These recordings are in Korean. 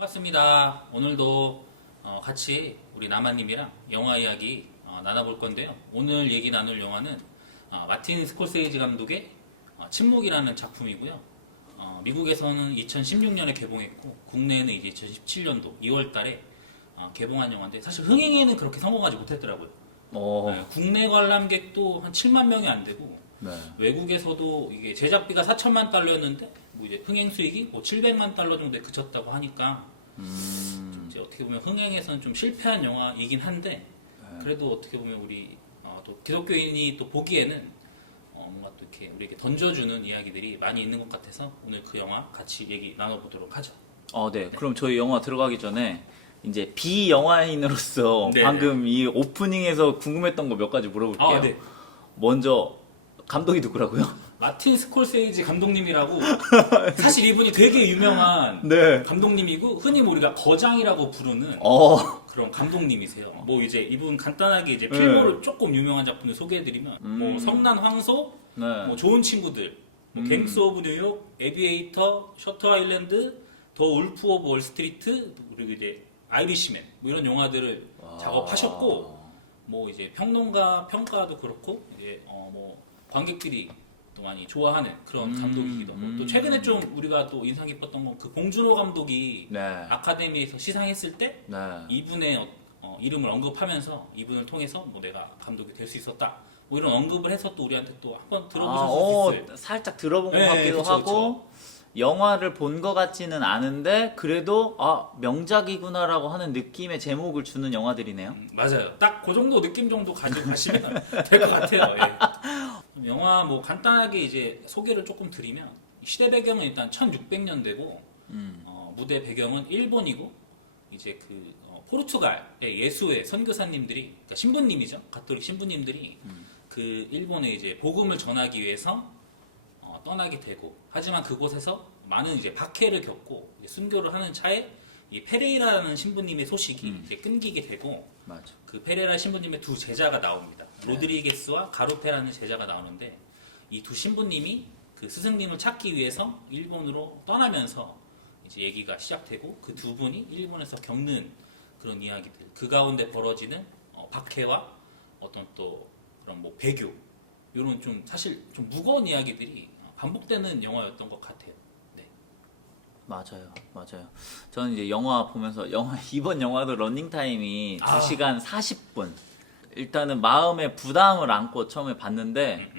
반갑습니다. 오늘도 같이 우리 나마님이랑 영화 이야기 나눠볼 건데요. 오늘 얘기 나눌 영화는 마틴 스콜세이지 감독의 침묵이라는 작품이고요. 미국에서는 2016년에 개봉했고 국내에는 이제 2017년도 2월 달에 개봉한 영화인데 사실 흥행에는 그렇게 성공하지 못했더라고요. 네, 국내 관람객도 한 7만 명이 안 되고 네. 외국에서도 이게 제작비가 4천만 달러였는데 뭐 이제 흥행 수익이 뭐 700만 달러 정도에 그쳤다고 하니까 좀 이제 어떻게 보면 흥행에서는 좀 실패한 영화이긴 한데 그래도 어떻게 보면 우리 또 기독교인이 또 보기에는 뭔가 또 이렇게 우리에게 던져주는 이야기들이 많이 있는 것 같아서 오늘 그 영화 같이 얘기 나눠보도록 하죠. 네. 그럼 저희 영화 들어가기 전에 이제 비영화인으로서 네, 방금 이 오프닝에서 궁금했던 거 몇 가지 물어볼게요. 네. 먼저 감독이 누구라고요? 마틴 스콜세이지 감독님이라고 사실 이분이 되게 유명한 네. 감독님이고 흔히 우리가 거장이라고 부르는 그런 감독님이세요. 뭐 이제 이분 간단하게 이제 필모를 조금 유명한 작품을 소개해드리면 뭐 성난 황소, 네. 뭐 좋은 친구들, 뭐 갱스 오브 뉴욕, 에비에이터, 셔터 아일랜드, 더 울프 오브 월스트리트 그리고 이제 아이리시맨 뭐 이런 영화들을 작업하셨고 뭐 이제 평론가 평가도 그렇고 이제 뭐 관객들이 또 많이 좋아하는 그런 감독이기도 하고 또 최근에 좀 우리가 또 인상 깊었던 건 그 봉준호 감독이 네. 아카데미에서 시상했을 때 네. 이분의 이름을 언급하면서 이분을 통해서 뭐 내가 감독이 될 수 있었다 뭐 이런 언급을 해서 또 우리한테 또 한번 들어보셨을 수 있어요. 살짝 들어본 것 네, 같기도 그쵸, 하고 영화를 본 것 같지는 않은데 그래도 명작이구나라고 하는 느낌의 제목을 주는 영화들이네요. 맞아요. 딱 그 정도 느낌 정도 가지고 가시면 될 것 같아요. 예. 영화 뭐 간단하게 이제 소개를 조금 드리면 시대 배경은 일단 1600년대고 무대 배경은 일본이고 이제 그 포르투갈의 예수의 선교사님들이 그러니까 신부님이죠. 가톨릭 신부님들이 그 일본에 이제 복음을 전하기 위해서 떠나게 되고 하지만 그곳에서 많은 이제 박해를 겪고 이제 순교를 하는 차에 이 페레이라라는 신부님의 소식이 이제 끊기게 되고 맞아. 그 페레이라 신부님의 두 제자가 나옵니다. 로드리게스와 가로페라는 제자가 나오는데 이 두 신부님이 그 스승님을 찾기 위해서 일본으로 떠나면서 이제 얘기가 시작되고 그 두 분이 일본에서 겪는 그런 이야기들 그 가운데 벌어지는 박해와 어떤 또 그런 뭐 배교 이런 좀 사실 좀 무거운 이야기들이 반복되는 영화였던 것 같아요. 네. 맞아요. 저는 이제 영화 보면서 이번 영화도 러닝 타임이 2시간 40분. 일단은 마음의 부담을 안고 처음에 봤는데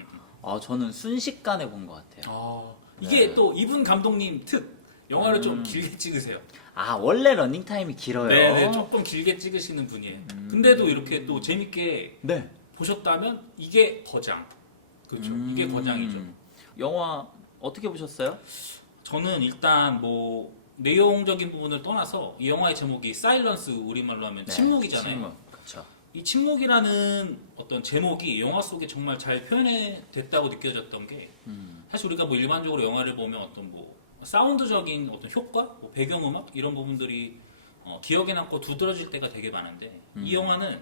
저는 순식간에 본 것 같아요. 이게 또 이분 감독님 특 영화를 좀 길게 찍으세요. 원래 러닝 타임이 길어요. 네, 조금 길게 찍으시는 분이에요. 근데도 이렇게 또 재밌게 네. 보셨다면 이게 거장. 그렇죠. 이게 거장이죠. 영화 어떻게 보셨어요? 저는 일단 뭐 내용적인 부분을 떠나서 이 영화의 제목이 사일런스 우리말로 하면 침묵이잖아요. 침묵. 그렇죠. 이 침묵이라는 어떤 제목이 영화 속에 정말 잘 표현됐다고 느껴졌던 게 사실 우리가 뭐 일반적으로 영화를 보면 어떤 뭐 사운드적인 어떤 효과, 뭐 배경음악 이런 부분들이 기억에 남고 두드러질 때가 되게 많은데 이 영화는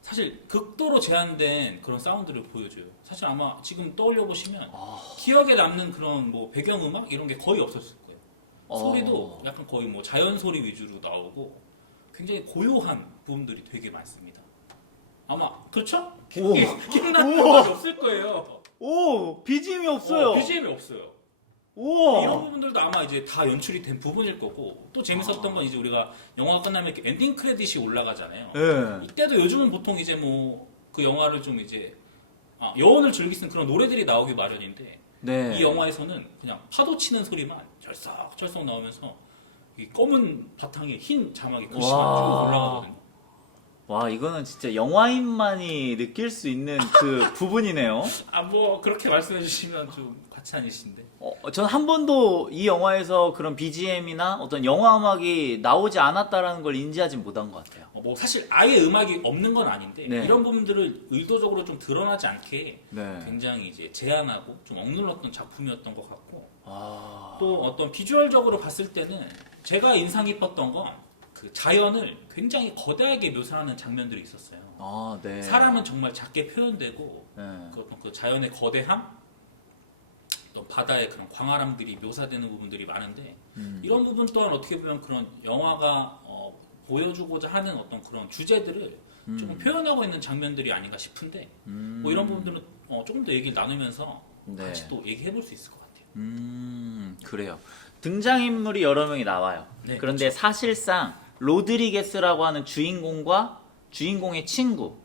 사실 극도로 제한된 그런 사운드를 보여줘요. 사실 아마 지금 떠올려 보시면 기억에 남는 그런 뭐 배경음악 이런 게 거의 없었을 거예요. 소리도 약간 거의 뭐 자연 소리 위주로 나오고 굉장히 고요한 부분들이 되게 많습니다. 아마 그렇죠? 기억나는 것밖에 없을 거예요. BGM이 없어요. BGM이 없어요. 우와. 이런 부분들도 아마 이제 다 연출이 된 부분일 거고 또 재밌었던 건 이제 우리가 영화가 끝나면 이렇게 엔딩 크레딧이 올라가잖아요. 네. 이때도 요즘은 보통 이제 뭐 그 영화를 좀 이제 여운을 즐길 수 있는 그런 노래들이 나오기 마련인데 네. 이 영화에서는 그냥 파도 치는 소리만 철썩철썩 나오면서 이 검은 바탕에 흰 자막이 글씨가 쭉 올라가거든요. 와, 이거는 진짜 영화인만이 느낄 수 있는 그 부분이네요. 뭐 그렇게 말씀해 주시면 좀 과찬이신데. 전 한 번도 이 영화에서 그런 BGM이나 어떤 영화 음악이 나오지 않았다라는 걸 인지하지 못한 것 같아요. 뭐 사실 아예 음악이 없는 건 아닌데 네. 이런 부분들을 의도적으로 좀 드러나지 않게 네. 굉장히 이제 제한하고 좀 억눌렀던 작품이었던 것 같고 아, 또 어떤 비주얼적으로 봤을 때는 제가 인상 깊었던 건 그 자연을 굉장히 거대하게 묘사하는 장면들이 있었어요. 네. 사람은 정말 작게 표현되고 네. 그 어떤 그 자연의 거대함 어떤 바다의 그런 광활함들이 묘사되는 부분들이 많은데 이런 부분 또한 어떻게 보면 그런 영화가 보여주고자 하는 어떤 그런 주제들을 조금 표현하고 있는 장면들이 아닌가 싶은데 뭐 이런 부분들은 조금 더 얘기를 나누면서 네. 같이 또 얘기해 볼 수 있을 것 같아요. 그래요. 등장인물이 여러 명이 나와요. 네, 그런데 사실상 로드리게스라고 하는 주인공과 주인공의 친구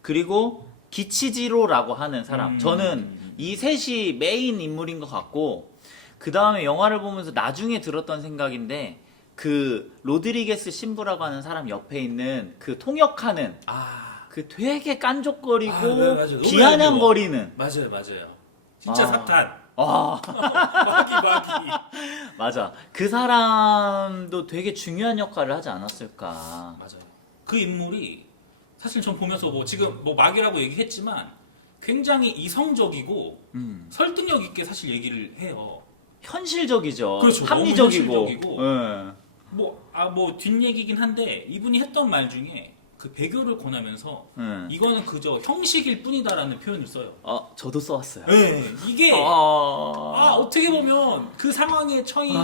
그리고 기치지로라고 하는 사람 저는 이 셋이 메인 인물인 것 같고 그 다음에 영화를 보면서 나중에 들었던 생각인데 그 로드리게스 신부라고 하는 사람 옆에 있는 그 통역하는 그 되게 깐족거리고 네, 맞아요. 비아냥거리는 맞아요. 진짜 사탄. 아 마귀. 맞아. 그 사람도 되게 중요한 역할을 하지 않았을까. 맞아요. 그 인물이 사실 전 보면서 뭐 지금 뭐 마귀라고 얘기했지만 굉장히 이성적이고 설득력 있게 사실 얘기를 해요. 현실적이죠. 그렇죠. 너무 합리적이고. 현실적이고. 예. 뭐 뒷얘기긴 한데 이분이 했던 말 중에 그 배교를 권하면서 이거는 그저 형식일 뿐이다라는 표현을 써요. 저도 써왔어요. 네, 이게 어떻게 보면 그 상황에 처인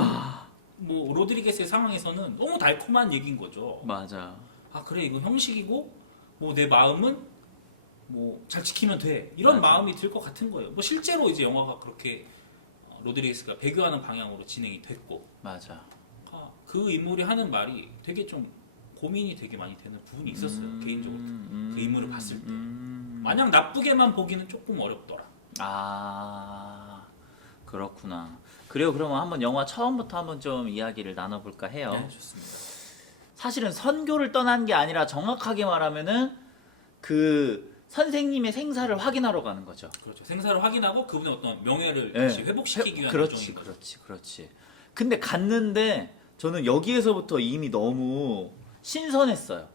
뭐 로드리게스의 상황에서는 너무 달콤한 얘기인 거죠. 맞아. 그래 이거 형식이고 뭐 내 마음은 뭐 잘 지키면 돼 이런 맞아. 마음이 들 것 같은 거예요. 뭐 실제로 이제 영화가 그렇게 로드리게스가 배교하는 방향으로 진행이 됐고 맞아. 그 인물이 하는 말이 되게 좀 고민이 되게 많이 되는 부분이 있었어요. 개인적으로 그 인물을 봤을 때 마냥 나쁘게만 보기는 조금 어렵더라. 그렇구나. 그래요. 그러면 한번 영화 처음부터 한번 좀 이야기를 나눠볼까 해요. 네, 좋습니다. 사실은 선교를 떠난 게 아니라 정확하게 말하면은 그 선생님의 생사를 확인하러 가는 거죠. 그렇죠. 생사를 확인하고 그분의 어떤 명예를 네. 다시 회복시키기 위한 그렇지. 일정인 거죠. 그렇지. 근데 갔는데 저는 여기에서부터 이미 너무 신선했어요.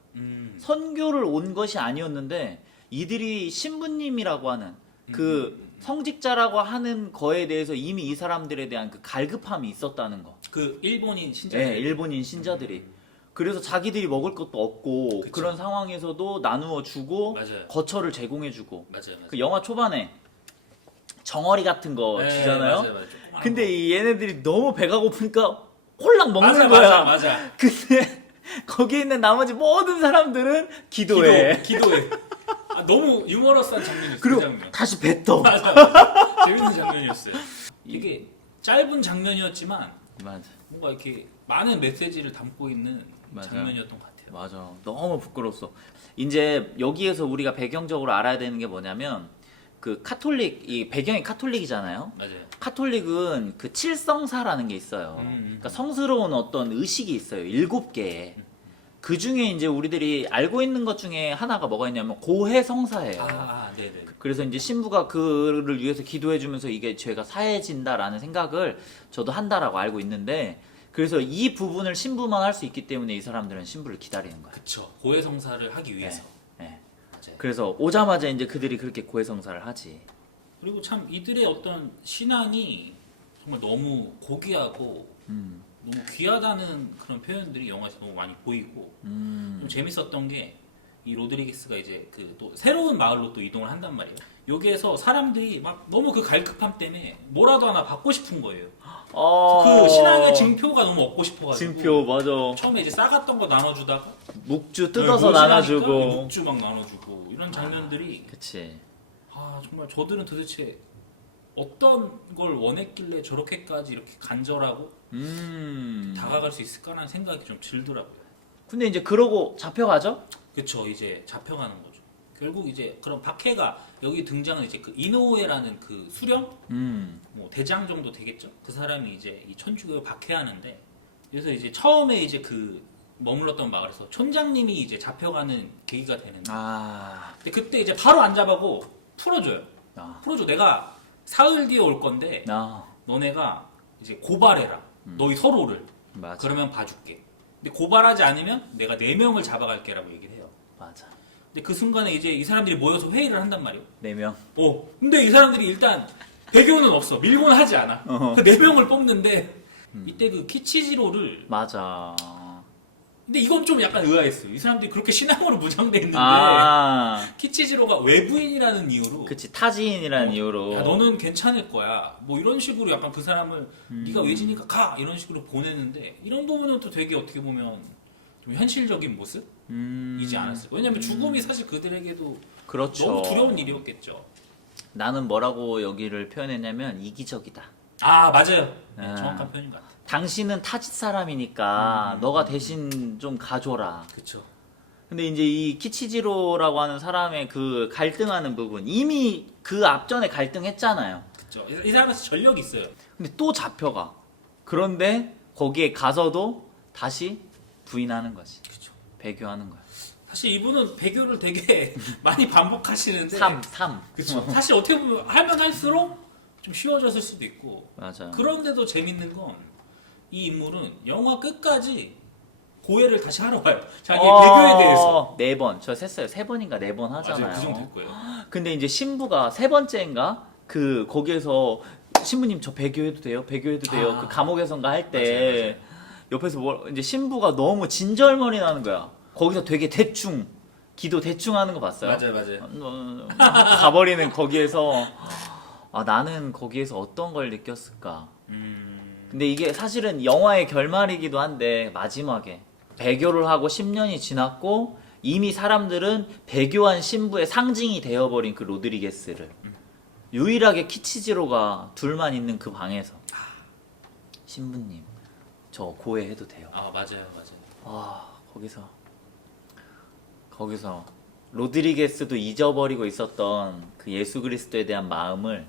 선교를 온 것이 아니었는데 이들이 신부님이라고 하는 그 성직자라고 하는 거에 대해서 이미 이 사람들에 대한 그 갈급함이 있었다는 거. 그 일본인 신자. 네, 일본인 신자들이. 그래서 자기들이 먹을 것도 없고 그쵸. 그런 상황에서도 나누어 주고 맞아요. 거처를 제공해 주고. 맞아요. 그 영화 초반에 정어리 같은 거 네, 주잖아요. 맞아요. 조그마한 근데 거. 이 얘네들이 너무 배가 고프니까 홀랑 먹는 거야. 맞아. 근데 거기에 있는 나머지 모든 사람들은 기도해. 기도해. 너무 유머러스한 장면이었어요. 그리고 그 장면. 다시 뱉어. 맞아. 재밌는 장면이었어요. 이게 짧은 장면이었지만 맞아. 뭔가 이렇게 많은 메시지를 담고 있는 맞아요. 장면이었던 것 같아요. 맞아. 너무 부끄럽소. 이제 여기에서 우리가 배경적으로 알아야 되는 게 뭐냐면 그 카톨릭 이 배경이 카톨릭이잖아요. 맞아요. 카톨릭은 그 칠성사라는 게 있어요. 그러니까 성스러운 어떤 의식이 있어요. 7개. 그 중에 이제 우리들이 알고 있는 것 중에 하나가 뭐가 있냐면 고해성사예요. 네네. 그래서 이제 신부가 그를 위해서 기도해주면서 이게 죄가 사해진다라는 생각을 저도 한다라고 알고 있는데 그래서 이 부분을 신부만 할 수 있기 때문에 이 사람들은 신부를 기다리는 거야. 그쵸. 고해성사를 하기 위해서. 네. 맞아요. 그래서 오자마자 이제 그들이 그렇게 고해성사를 하지. 그리고 참 이들의 어떤 신앙이 정말 너무 고귀하고 너무 귀하다는 그런 표현들이 영화에서 너무 많이 보이고 좀 재밌었던 게 이 로드리게스가 이제 그 또 새로운 마을로 또 이동을 한단 말이에요. 여기에서 사람들이 막 너무 그 갈급함 때문에 뭐라도 하나 받고 싶은 거예요. 그 신앙의 증표가 너무 얻고 싶어가지고 증표 맞아. 처음에 이제 싸갔던 거 나눠주다가 묵주 뜯어서 모시라니까 나눠주고. 묵주 막 나눠주고 이런 장면들이 그치. 정말 저들은 도대체 어떤 걸 원했길래 저렇게까지 이렇게 간절하고 다가갈 수 있을까라는 생각이 좀 들더라고요. 근데 이제 그러고 잡혀가죠? 그쵸, 이제 잡혀가는 거죠. 결국 이제 그런 박해가 여기 등장은 이제 그 이노우에라는 그 수령 뭐 대장 정도 되겠죠. 그 사람이 이제 이 천주교를 박해하는데 그래서 이제 처음에 이제 그 머물렀던 마을에서 촌장님이 이제 잡혀가는 계기가 되는데 근데 그때 이제 바로 안 잡아고 풀어줘요. 풀어줘. 내가 사흘 뒤에 올 건데 너네가 이제 고발해라. 너희 서로를. 맞아. 그러면 봐줄게. 근데 고발하지 않으면 내가 4명을 잡아갈게라고 얘기를 해요. 맞아. 근데 그 순간에 이제 이 사람들이 모여서 회의를 한단 말이에요. 4명. 근데 이 사람들이 일단 배교는 없어. 밀고는 하지 않아. 그 4명을 뽑는데 이때 그 키치지로를 맞아. 근데 이건 좀 약간 의아했어요. 이 사람들이 그렇게 신앙으로 무장돼 있는데 키치지로가 외부인이라는 이유로 그치, 타지인이라는 이유로. 야, 너는 괜찮을 거야. 뭐 이런 식으로 약간 그 사람을 네가 외지니까 가 이런 식으로 보내는데 이런 부분은 또 되게 어떻게 보면 좀 현실적인 모습이지 않았을까. 왜냐면 죽음이 사실 그들에게도 그렇죠. 너무 두려운 일이었겠죠. 나는 뭐라고 여기를 표현했냐면 이기적이다. 아 맞아요. 네, 아. 정확한 표현인 것 같아요. 당신은 타짓 사람이니까 너가 대신 좀 가줘라. 그렇죠. 근데 이제 이 키치지로라고 하는 사람의 그 갈등하는 부분, 이미 그 앞전에 갈등했잖아요. 그렇죠. 이 사람은 전력이 있어요. 근데 또 잡혀가. 그런데 거기에 가서도 다시 부인하는 거지. 그렇죠. 배교하는 거야. 사실 이분은 배교를 되게 많이 반복하시는데 삼. 그렇죠. 사실 어떻게 보면 하면 할수록 좀 쉬워졌을 수도 있고 맞아. 그런데도 재밌는 건 이 인물은 영화 끝까지 고해를 다시 하러 와요. 자기의 배교에 대해서. 4번. 저 셌어요. 3번인가 4번 하잖아요. 맞아요. 그 정도 될 거예요. 근데 이제 신부가 3번째인가? 그 거기에서 신부님 저 배교해도 돼요? 배교해도 돼요? 아. 그 감옥에선가 할 때 옆에서 이제 신부가 너무 진절머리 나는 거야. 거기서 되게 대충 기도 대충 하는 거 봤어요? 맞아요. 가버리는 거기에서 나는 거기에서 어떤 걸 느꼈을까? 근데 이게 사실은 영화의 결말이기도 한데 마지막에 배교를 하고 10년이 지났고 이미 사람들은 배교한 신부의 상징이 되어버린 그 로드리게스를 유일하게 키치지로가 둘만 있는 그 방에서 신부님 저 고해해도 돼요. 아 맞아요. 거기서 로드리게스도 잊어버리고 있었던 그 예수 그리스도에 대한 마음을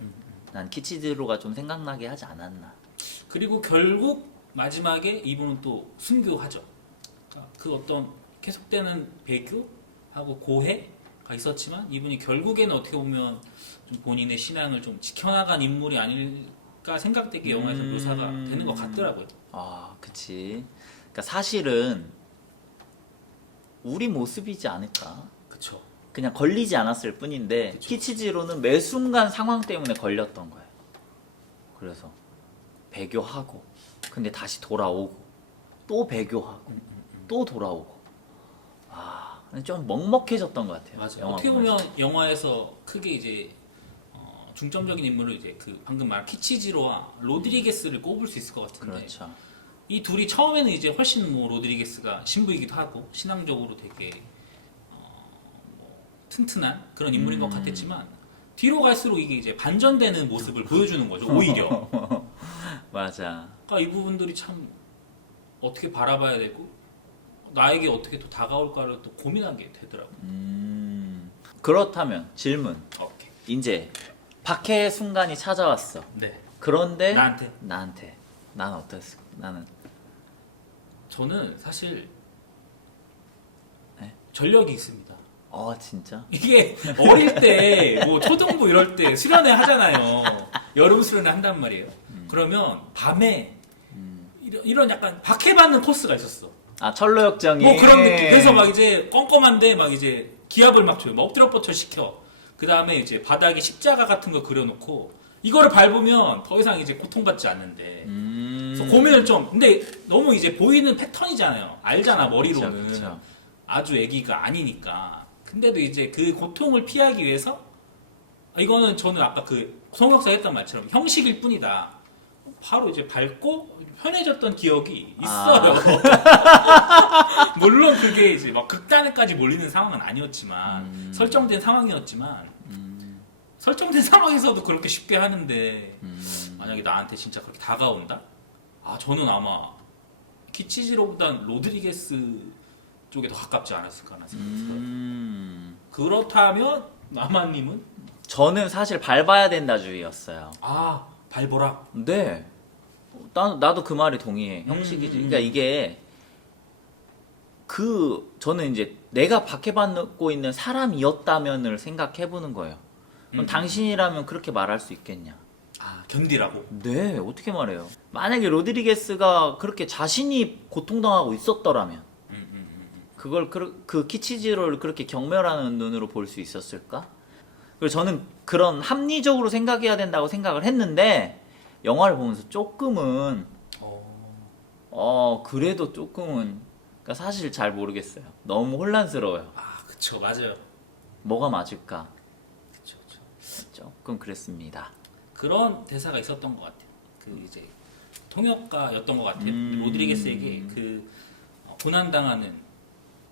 난 키치지로가 좀 생각나게 하지 않았나. 그리고 결국 마지막에 이분은 또 순교하죠. 그 어떤 계속되는 배교하고 고해가 있었지만 이분이 결국에는 어떻게 보면 좀 본인의 신앙을 좀 지켜나간 인물이 아닐까 생각되게 영화에서 묘사가 되는 것 같더라고요. 그치. 그러니까 사실은 우리 모습이지 않을까. 그쵸. 그냥 걸리지 않았을 뿐인데 그쵸. 키치지로는 매 순간 상황 때문에 걸렸던 거예요. 그래서 배교하고 근데 다시 돌아오고 또 배교하고 또 돌아오고 좀 먹먹해졌던 것 같아요. 맞아요. 영화 어떻게 보면서. 보면 영화에서 크게 이제 중점적인 인물을 이제 그 방금 말한 키치지로와 로드리게스를 꼽을 수 있을 것 같은데 그렇죠. 이 둘이 처음에는 이제 훨씬 뭐 로드리게스가 신부이기도 하고 신앙적으로 되게 뭐 튼튼한 그런 인물인 것 같았지만 뒤로 갈수록 이게 이제 반전되는 모습을 보여주는 거죠. 오히려. 맞아. 그러니까 이 부분들이 참 어떻게 바라봐야 되고 나에게 어떻게 또 다가올까를 또 고민하게 되더라고요. 그렇다면 질문. 오케이. 이제 박해의 순간이 찾아왔어. 네. 그런데 나한테 난 어땠어? 나는 저는 사실 네? 전력이 있습니다. 진짜? 이게 어릴 때 뭐 초등부 이럴 때 수련회 하잖아요. 여름 수련회 한단 말이에요. 그러면 밤에 이런 약간 박해받는 코스가 있었어. 철로역정이 뭐 그런 느낌. 그래서 막 이제 껌껌한데 막 이제 기합을 막 줘요. 막 엎드려 뻗쳐 시켜. 그 다음에 이제 바닥에 십자가 같은 거 그려놓고 이거를 밟으면 더 이상 이제 고통받지 않는데. 그래서 고민을 좀. 근데 너무 이제 보이는 패턴이잖아요. 알잖아 머리로는. 그쵸. 아주 애기가 아니니까. 근데도 이제 그 고통을 피하기 위해서 이거는 저는 아까 그 송혁사 했던 말처럼 형식일 뿐이다. 바로 이제 밟고 편해졌던 기억이 있어요. 물론 그게 이제 막 극단까지 몰리는 상황은 아니었지만 설정된 상황이었지만 설정된 상황에서도 그렇게 쉽게 하는데 만약에 나한테 진짜 그렇게 다가온다? 저는 아마 키치지로보단 로드리게스 쪽에 더 가깝지 않았을까 하는 생각이 들어요. 그렇다면 마마님은? 저는 사실 밟아야 된다 주의였어요. 밟어라. 네. 나도 그 말에 동의해. 형식이지. 그러니까 이게 저는 이제 내가 박해받고 있는 사람이었다면을 생각해보는 거예요. 그럼 당신이라면 그렇게 말할 수 있겠냐? 견디라고? 네, 어떻게 말해요? 만약에 로드리게스가 그렇게 자신이 고통당하고 있었더라면 그걸 그 키치지로를 그렇게 경멸하는 눈으로 볼 수 있었을까? 그리고 저는 그런 합리적으로 생각해야 된다고 생각을 했는데 영화를 보면서 조금은 그래도 조금은 그러니까 사실 잘 모르겠어요. 너무 혼란스러워요. 아, 그쵸, 맞아요. 뭐가 맞을까? 그쵸, 그쵸. 조금 그랬습니다. 그런 대사가 있었던 것 같아요. 그 이제 통역가였던 것 같아요. 로드리게스에게 그 고난당하는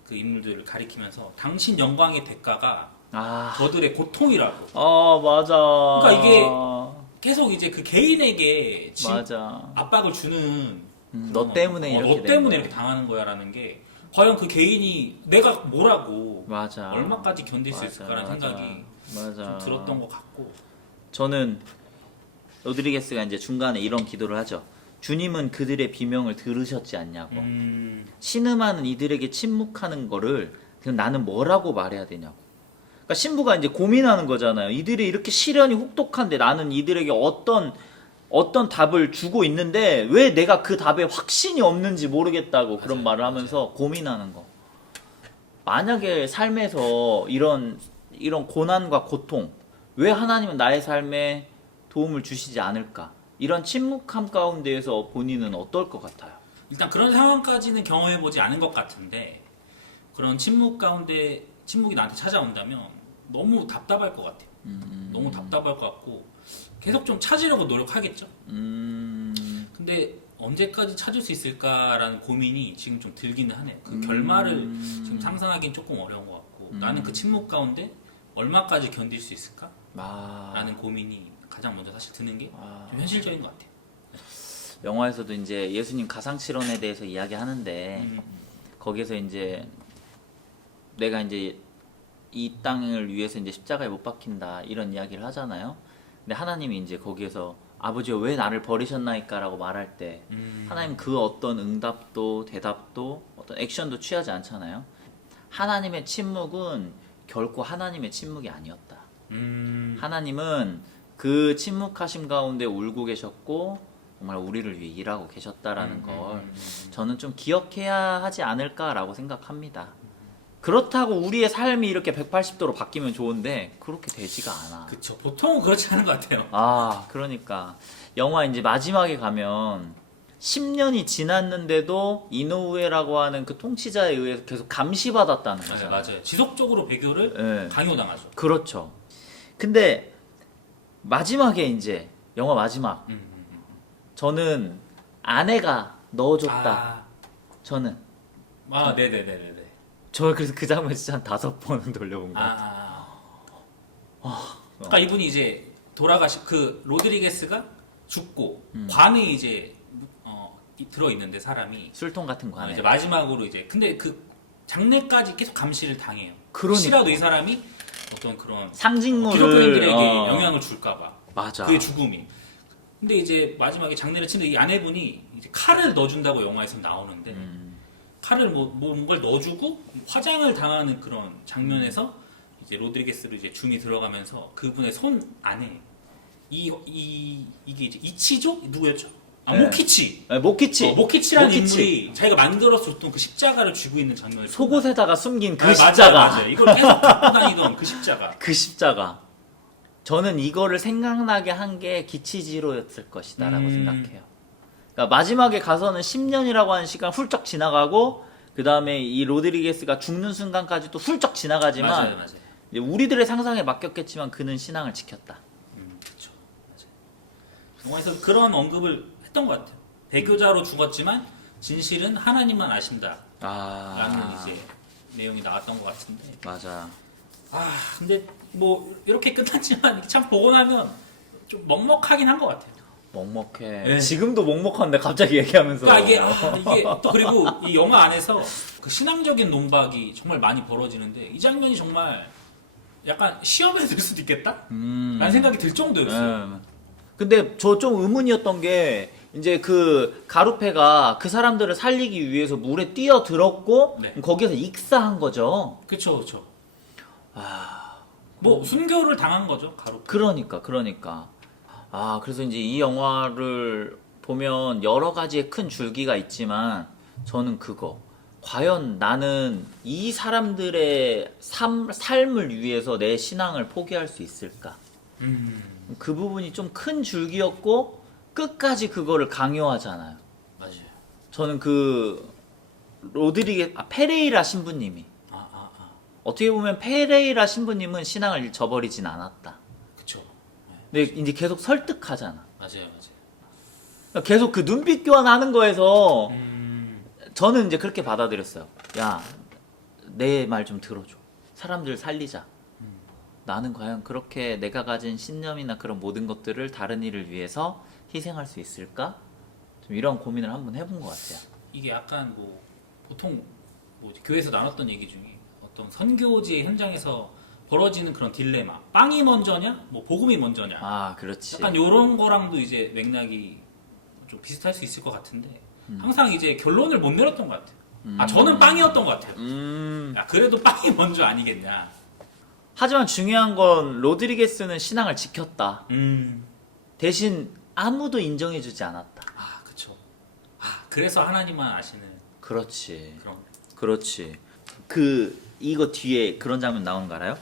그 인물들을 가리키면서 당신 영광의 대가가 아, 저들의 고통이라고. 맞아. 그러니까 이게 계속 이제 그 개인에게 맞아. 압박을 주는 너 그런, 때문에 이렇게 너 된 때문에 거야. 이렇게 당하는 거야라는 게 과연 그 개인이 내가 뭐라고 맞아. 얼마까지 견딜 수 있을까라는 생각이 맞아. 좀 들었던 것 같고. 저는 로드리게스가 이제 중간에 이런 기도를 하죠. 주님은 그들의 비명을 들으셨지 않냐고. 신음하는 이들에게 침묵하는 거를 그럼 나는 뭐라고 말해야 되냐고. 그러니까 신부가 이제 고민하는 거잖아요. 이들이 이렇게 시련이 혹독한데 나는 이들에게 어떤 답을 주고 있는데 왜 내가 그 답에 확신이 없는지 모르겠다고 그런 맞아요, 말을 하면서 고민하는 거. 만약에 삶에서 이런 고난과 고통, 왜 하나님은 나의 삶에 도움을 주시지 않을까? 이런 침묵함 가운데에서 본인은 어떨 것 같아요? 일단 그런 상황까지는 경험해보지 않은 것 같은데, 그런 침묵 가운데 침묵이 나한테 찾아온다면 너무 답답할 것 같아요. 너무 답답할 것 같고 계속 좀 찾으려고 노력하겠죠. 근데 언제까지 찾을 수 있을까라는 고민이 지금 좀 들기는 하네요. 그 결말을 지금 상상하기는 조금 어려운 것 같고, 나는 그 침묵 가운데 얼마까지 견딜 수 있을까? 라는 고민이 가장 먼저 사실 드는 게 좀 현실적인 것 같아요. 영화에서도 이제 예수님 가상칠언에 대해서 이야기하는데 거기서 이제 내가 이제 이 땅을 위해서 이제 십자가에 못 박힌다 이런 이야기를 하잖아요. 근데 하나님이 이제 거기에서 아버지여 왜 나를 버리셨나이까라고 말할 때 하나님 그 어떤 응답도 대답도 어떤 액션도 취하지 않잖아요. 하나님의 침묵은 결코 하나님의 침묵이 아니었다. 하나님은 그 침묵하심 가운데 울고 계셨고 정말 우리를 위해 일하고 계셨다라는 걸 저는 좀 기억해야 하지 않을까라고 생각합니다. 그렇다고 우리의 삶이 이렇게 180도로 바뀌면 좋은데 그렇게 되지가 않아. 그쵸. 보통은 그렇지 않은 것 같아요. 그러니까 영화 이제 마지막에 가면 10년이 지났는데도 이노우에라고 하는 그 통치자에 의해서 계속 감시받았다는 거잖아요. 맞아요. 지속적으로 배교를 네. 강요당하죠. 그렇죠. 근데 마지막에 이제 영화 마지막 저는 아내가 넣어줬다. 저는 네네네네. 저 그래서 그 장면 진짜 한 5번은 돌려본 것 같아요. 그러니까 이분이 이제 그 로드리게스가 죽고 관에 이제 들어 있는데 사람이 술통 같은 거 안에. 이제 마지막으로 이제 근데 그 장례까지 계속 감시를 당해요. 그러니까. 혹시라도 이 사람이 어떤 그런 상징물을 기독교인들에게 영향을 줄까봐. 맞아. 그의 죽음이. 근데 이제 마지막에 장례를 치는데 이 아내분이 이제 칼을 넣어준다고 영화에서 나오는데 칼을 뭔가를 넣어주고 화장을 당하는 그런 장면에서 이제 로드리게스로 이제 줌이 들어가면서 그분의 손 안에 이게 이제 이치죠? 누구였죠? 네. 모키치. 네, 모키치. 모키치라는 모키치. 인물이 자기가 만들어줬던 그 십자가를 쥐고 있는 장면을 속옷에다가 숨긴 그 맞아요, 십자가. 맞아요. 이걸 계속 갖고 다니던 그 십자가. 그 십자가. 저는 이거를 생각나게 한 게 기치지로였을 것이다라고 생각해요. 그러니까 마지막에 가서는 10년이라고 하는 시간 훌쩍 지나가고 그 다음에 이 로드리게스가 죽는 순간까지 또 훌쩍 지나가지만 맞아요. 이제 우리들의 상상에 맡겼겠지만 그는 신앙을 지켰다. 그렇죠. 맞아요. 영화에서 그런 언급을 했던 것 같아요. 배교자로 죽었지만 진실은 하나님만 아신다. 라는 이제 내용이 나왔던 것 같은데. 맞아. 근데 뭐 이렇게 끝났지만 참 보고 나면 좀 먹먹하긴 한 것 같아요. 먹먹해. 네. 지금도 먹먹한데 갑자기 얘기하면서. 그러니까 이게 또 그리고 이 영화 안에서 그 신앙적인 논박이 정말 많이 벌어지는데 이 장면이 정말 약간 시험에 들 수도 있겠다? 라는 생각이 들 정도였어요. 근데 저 좀 의문이었던 게 이제 그 가루페가 그 사람들을 살리기 위해서 물에 뛰어들었고 네. 거기서 익사한 거죠. 그쵸. 뭐 순교를 당한 거죠, 가루. 그러니까. 그래서 이제 이 영화를 보면 여러 가지의 큰 줄기가 있지만 저는 그거. 과연 나는 이 사람들의 삶을 위해서 내 신앙을 포기할 수 있을까? 그 부분이 좀 큰 줄기였고 끝까지 그거를 강요하잖아요. 맞아요. 저는 그 페레이라 신부님이 어떻게 보면 페레이라 신부님은 신앙을 저버리진 않았다. 그쵸. 근데 이제 계속 설득하잖아. 맞아요. 그러니까 계속 그 눈빛 교환하는 거에서 저는 이제 그렇게 받아들였어요. 야, 내 말 좀 들어줘. 사람들 살리자. 나는 과연 그렇게 내가 가진 신념이나 그런 모든 것들을 다른 일을 위해서 희생할 수 있을까? 좀 이런 고민을 한번 해본 것 같아요. 이게 약간 뭐 보통 뭐 교회에서 나눴던 얘기 중에 어떤 선교지의 현장에서 벌어지는 그런 딜레마. 빵이 먼저냐, 뭐 복음이 먼저냐. 아, 그렇지. 약간 이런 거랑도 이제 맥락이 좀 비슷할 수 있을 것 같은데 항상 이제 결론을 못 내렸던 것 같아요. 저는 빵이었던 것 같아요. 야, 그래도 빵이 먼저 아니겠냐. 하지만 중요한 건 로드리게스는 신앙을 지켰다. 음. 대신 아무도 인정해주지 않았다. 아, 그쵸. 그래서 하나님만 아시는 그렇지. 그런. 그렇지. 이거 뒤에 그런 장면 나오는 거 알아요?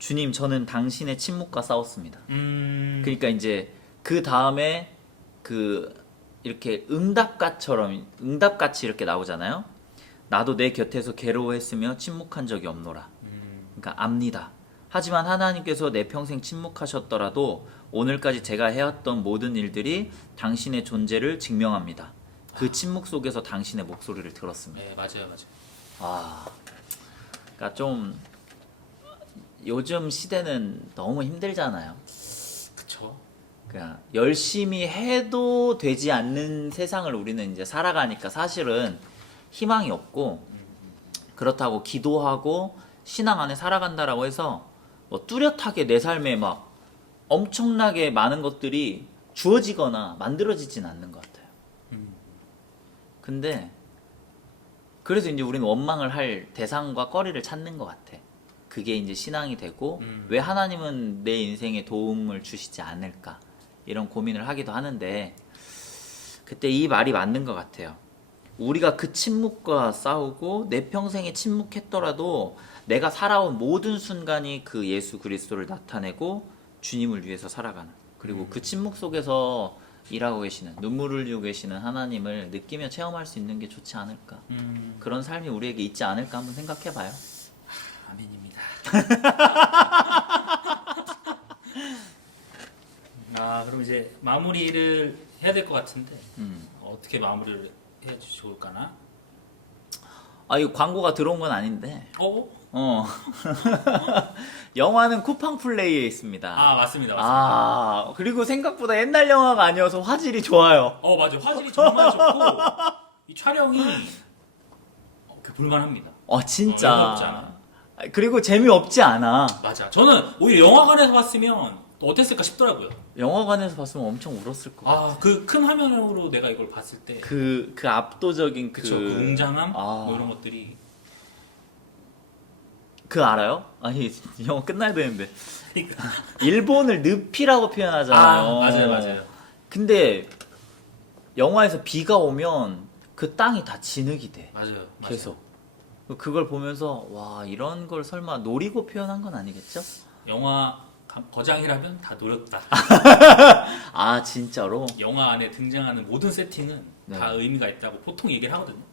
주님, 저는 당신의 침묵과 싸웠습니다. 그러니까 이제 그 다음에 이렇게 응답같이 이렇게 나오잖아요. 나도 내 곁에서 괴로워했으며 침묵한 적이 없노라. 그러니까 압니다. 하지만 하나님께서 내 평생 침묵하셨더라도 오늘까지 제가 해왔던 모든 일들이 당신의 존재를 증명합니다. 그 침묵 속에서 당신의 목소리를 들었습니다. 네, 맞아요. 그러니까 좀 요즘 시대는 너무 힘들잖아요. 그쵸. 그러니까 열심히 해도 되지 않는 세상을 우리는 이제 살아가니까 사실은 희망이 없고, 그렇다고 기도하고 신앙 안에 살아간다라고 해서 뭐 뚜렷하게 내 삶에 막 엄청나게 많은 것들이 주어지거나 만들어지진 않는 것 같아요. 근데 그래서 이제 우리는 원망을 할 대상과 거리를 찾는 것 같아. 그게 이제 신앙이 되고 왜 하나님은 내 인생에 도움을 주시지 않을까, 이런 고민을 하기도 하는데, 그때 이 말이 맞는 것 같아요. 우리가 그 침묵과 싸우고 내 평생에 침묵했더라도 내가 살아온 모든 순간이 그 예수 그리스도를 나타내고 주님을 위해서 살아가는, 그리고 그 침묵 속에서 일하고 계시는, 눈물을 흘리고 계시는 하나님을 느끼며 체험할 수 있는 게 좋지 않을까. 그런 삶이 우리에게 있지 않을까 한번 생각해봐요. 아멘입니다. 그럼 이제 마무리를 해야 될 것 같은데 어떻게 마무리를 해야 좋을까나? 이거 광고가 들어온 건 아닌데. 어? 영화는 쿠팡 플레이에 있습니다. 맞습니다. 그리고 생각보다 옛날 영화가 아니어서 화질이 좋아요. 맞아. 화질이 정말 좋고 이 촬영이 볼만합니다. 진짜. 어렵지 않아. 그리고 재미없지 않아. 맞아. 저는 오히려 영화관에서 봤으면 또 어땠을까 싶더라고요. 영화관에서 봤으면 엄청 울었을 것 같아. 그 큰 화면으로 내가 이걸 봤을 때 그 압도적인 그쵸. 그 웅장함 뭐 이런 것들이. 알아요? 아니, 영화 끝나야 되는데. 그러니까. 일본을 늪이라고 표현하잖아요. 맞아요. 근데 영화에서 비가 오면 그 땅이 다 진흙이 돼. 맞아요. 계속. 그걸 보면서 와, 이런 걸 설마 노리고 표현한 건 아니겠죠? 영화 거장이라면 다 노렸다. 진짜로? 영화 안에 등장하는 모든 세팅은 네. 다 의미가 있다고 보통 얘기를 하거든요.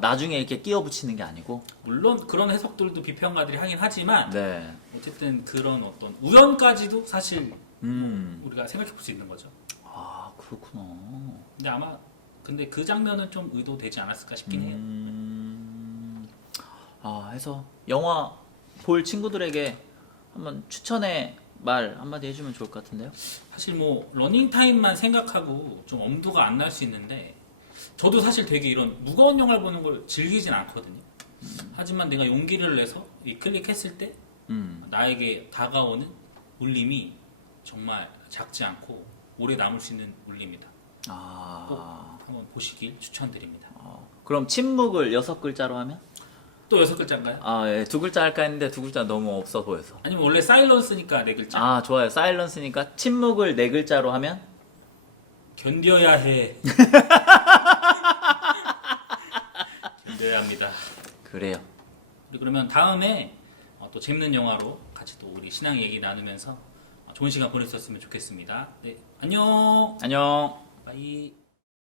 나중에 이렇게 끼워 붙이는 게 아니고? 물론 그런 해석들도 비평가들이 하긴 하지만 네. 어쨌든 그런 어떤 우연까지도 사실 우리가 생각해 볼 수 있는 거죠. 그렇구나. 근데 그 장면은 좀 의도되지 않았을까 싶긴 해요. 해서 영화 볼 친구들에게 한번 추천의 말 한마디 해주면 좋을 것 같은데요? 사실 뭐 러닝타임만 생각하고 좀 엄두가 안 날 수 있는데, 저도 사실 되게 이런 무거운 영화를 보는 걸 즐기진 않거든요. 하지만 내가 용기를 내서 이 클릭했을 때 나에게 다가오는 울림이 정말 작지 않고 오래 남을 수 있는 울림이다. 꼭 한번 보시길 추천드립니다. 그럼 침묵을 6글자로 하면? 또 6글자인가요? 예, 2글자 할까 했는데 2글자 너무 없어 보여서. 아니면 원래 사일런스니까 4글자. 좋아요. 사일런스니까 침묵을 4글자로 하면? 견뎌야 해. 견뎌야 합니다. 그래요. 그러면 다음에 또 재밌는 영화로 같이 또 우리 신앙 얘기 나누면서 좋은 시간 보냈었으면 좋겠습니다. 네, 안녕. 안녕. 바이.